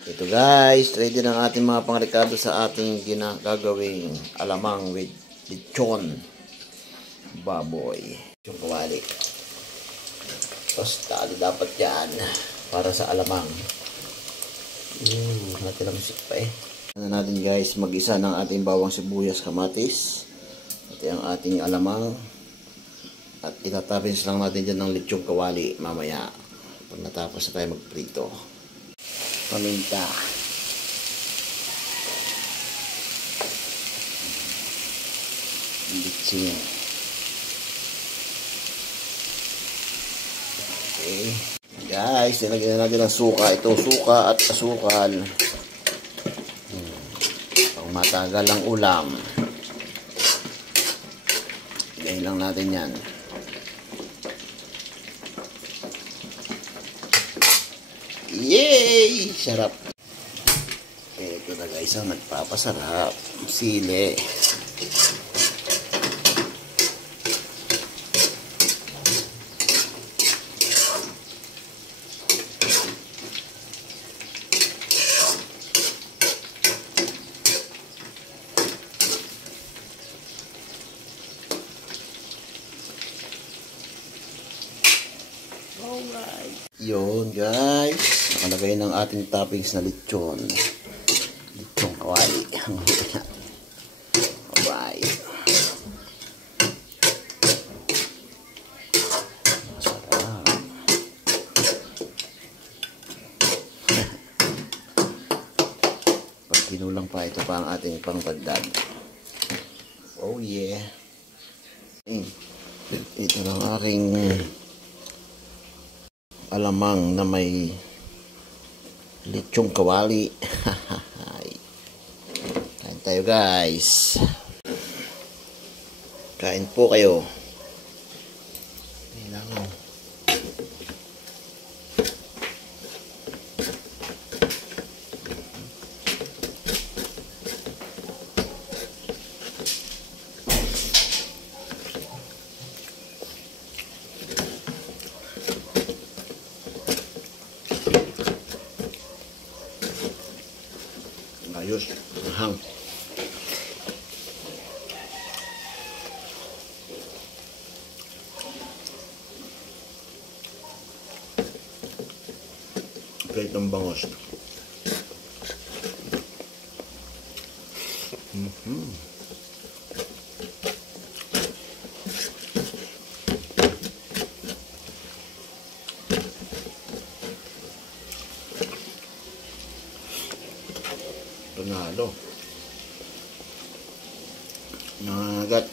Ito guys, ready ng ating mga pangrekado sa ating gagawing alamang with lechon baboy. Yung kawali. Tostado dapat yan para sa alamang. Natin ang musik pa eh. Ano natin guys, mag-isa ng ating bawang sibuyas, kamatis. At ang ating alamang. At itatapins lang natin dyan ng lechong kawali mamaya. Pag natapos na tayo magprito. Paminta. Litsin. Okay. Guys, nilagyan na natin ng suka. Itong suka at asukal. Pang matagal ang ulam. Ilagay lang natin yan. Yay! Sarap. Ito na guys ang nagpapasarap. Sili. Alright. Yun guys. Nakalagay ng ating toppings na lechon. Lechon kawali. Alright. Masarap. Pag kinulang pa, ito pa ang ating pangdagdag. Oh yeah. Ito ng aking alamang na may lechong kawali. Kain tayo guys. Kain po kayo. Kailangan. Ayos, mahang. Pritong bangos. Panalo. Nangangagat.